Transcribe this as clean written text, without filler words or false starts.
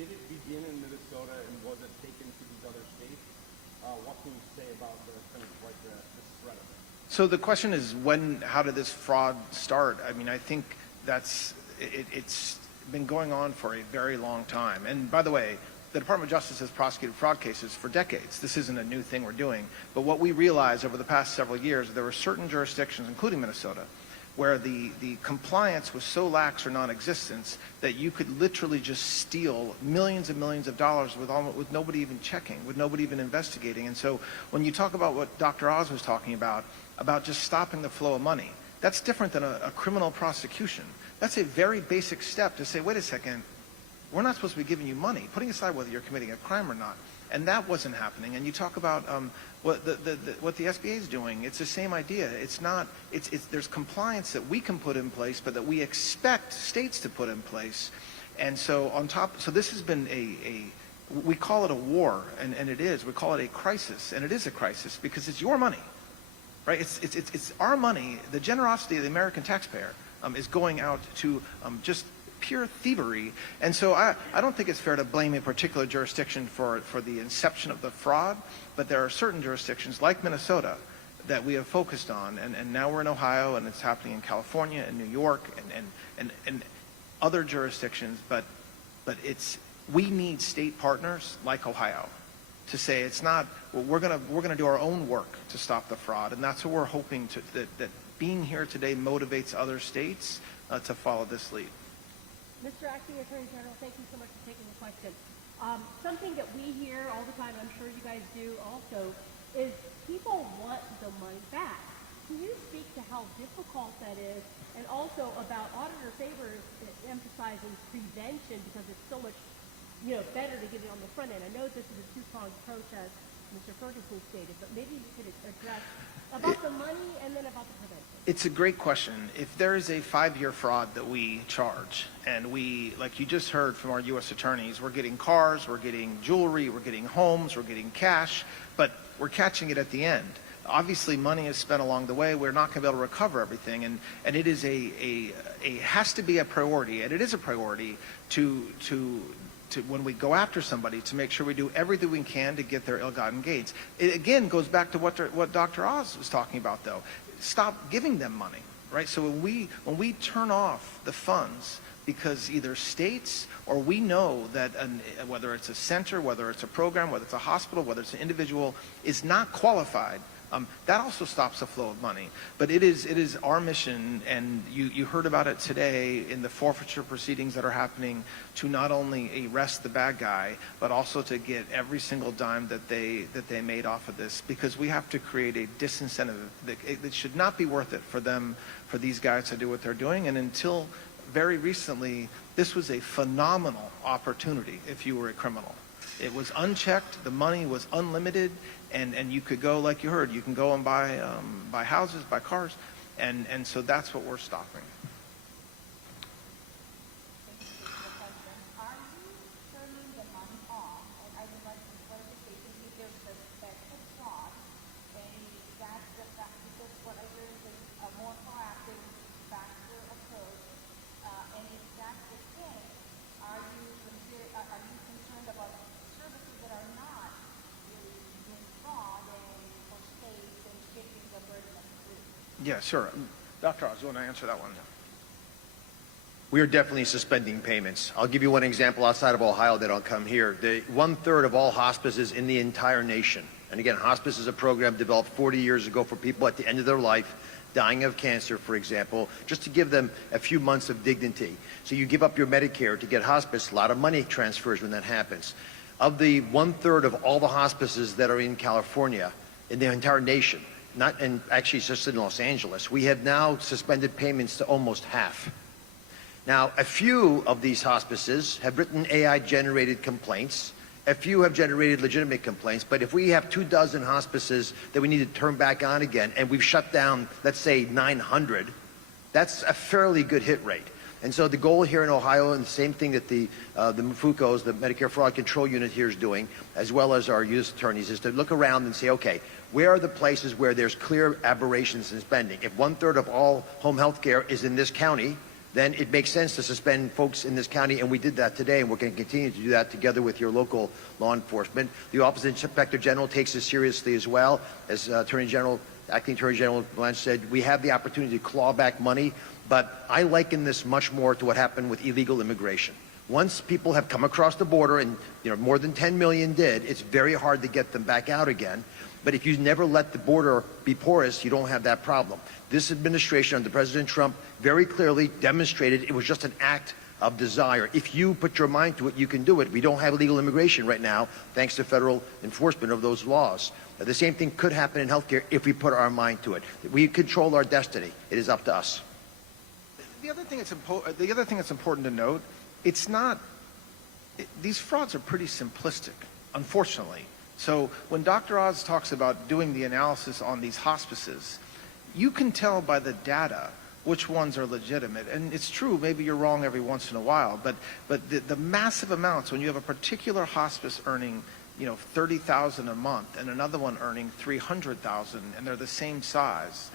did it begin in Minnesota and was it taken to these other states? What can you say about the kind of like the threat of it? So the question is, how did this fraud start? I mean, I think it's been going on for a very long time. And by the way, the Department of Justice has prosecuted fraud cases for decades. This isn't a new thing we're doing. But what we realized over the past several years, there were certain jurisdictions, including Minnesota, where the compliance was so lax or non-existent that you could literally just steal millions and millions of dollars with nobody even checking, with nobody even investigating. And so when you talk about what Dr. Oz was talking about just stopping the flow of money, that's different than a criminal prosecution. That's a very basic step to say, wait a second, we're not supposed to be giving you money, putting aside whether you're committing a crime or not. And that wasn't happening. And you talk about what the SBA is doing. It's the same idea. There's compliance that we can put in place, but that we expect states to put in place. And so so this has been we call it a war, and it is. We call it a crisis, and it is a crisis because it's your money, right? It's our money. The generosity of the American taxpayer is going out to just pure thievery. And so I don't think it's fair to blame a particular jurisdiction for the inception of the fraud, but there are certain jurisdictions like Minnesota that we have focused on, and now we're in Ohio, and it's happening in California and New York and other jurisdictions, but we need state partners like Ohio to say it's not, well, we're gonna do our own work to stop the fraud, and that's what we're hoping that being here today motivates other states to follow this lead. Mr. Acting Attorney General, thank you so much for taking the question. Something that we hear all the time, I'm sure you guys do also, is people want the money back. Can you speak to how difficult that is, and also about auditor favors emphasizing prevention because it's so much better to get it on the front end? I know this is a two-pronged approach, as Mr. Ferguson stated, but maybe you could address about the money and then about the prevention. It's a great question. If there is a 5-year fraud that we charge, and we, like you just heard from our U.S. attorneys, we're getting cars, we're getting jewelry, we're getting homes, we're getting cash, but we're catching it at the end. Obviously, money is spent along the way. We're not going to be able to recover everything, and it is has to be a priority, and it is a priority to when we go after somebody, to make sure we do everything we can to get their ill-gotten gains. It again goes back to what Dr. Oz was talking about, though. Stop giving them money, right? So when we turn off the funds because either states or we know that whether it's a center, whether it's a program, whether it's a hospital, whether it's an individual is not qualified, that also stops the flow of money. But it is our mission, and you heard about it today in the forfeiture proceedings that are happening, to not only arrest the bad guy, but also to get every single dime that they made off of this, because we have to create a disincentive. It should not be worth it for these guys to do what they're doing. And until very recently, this was a phenomenal opportunity if you were a criminal. It was unchecked, the money was unlimited, and you could go, like you heard, you can go and buy houses, buy cars, and so that's what we're stopping. Are you turning the money off? And I would like to clarification if there's suspected fraud, and that's the fact, because what I heard is a more proactive, faster approach, and if that's the case, are you concerned about services that are not really doing fraud and for states and shifting the burden of proof? Yeah, sure. Dr. Oz, you want to answer that one? We are definitely suspending payments. I'll give you one example outside of Ohio that I'll come here. 1/3 of all hospices in the entire nation, and again, hospice is a program developed 40 years ago for people at the end of their life, dying of cancer, for example, just to give them a few months of dignity. So you give up your Medicare to get hospice, a lot of money transfers when that happens. Of the 1/3 of all the hospices that are in California, in the entire nation, not in actually just in Los Angeles, we have now suspended payments to almost half. Now, a few of these hospices have written AI-generated complaints. A few have generated legitimate complaints, but if we have 24 hospices that we need to turn back on again, and we've shut down, let's say, 900, that's a fairly good hit rate. And so the goal here in Ohio, and the same thing that the MFUCOs, the Medicare Fraud Control Unit here is doing, as well as our U.S. attorneys, is to look around and say, okay, where are the places where there's clear aberrations in spending? If 1/3 of all home health care is in this county, then it makes sense to suspend folks in this county, and we did that today, and we're going to continue to do that together with your local law enforcement. The Office of Inspector General takes this seriously as well. As Acting Attorney General Blanche said, we have the opportunity to claw back money, but I liken this much more to what happened with illegal immigration. Once people have come across the border, and more than 10 million did, it's very hard to get them back out again. But if you never let the border be porous, you don't have that problem. This administration under President Trump very clearly demonstrated it was just an act of desire. If you put your mind to it, you can do it. We don't have illegal immigration right now, thanks to federal enforcement of those laws. The same thing could happen in healthcare if we put our mind to it. We control our destiny. It is up to us. The other thing that's important to note, these frauds are pretty simplistic, unfortunately. So when Dr. Oz talks about doing the analysis on these hospices, you can tell by the data which ones are legitimate. And it's true, maybe you're wrong every once in a while, but the massive amounts, when you have a particular hospice earning $30,000 a month and another one earning $300,000, and they're the same size,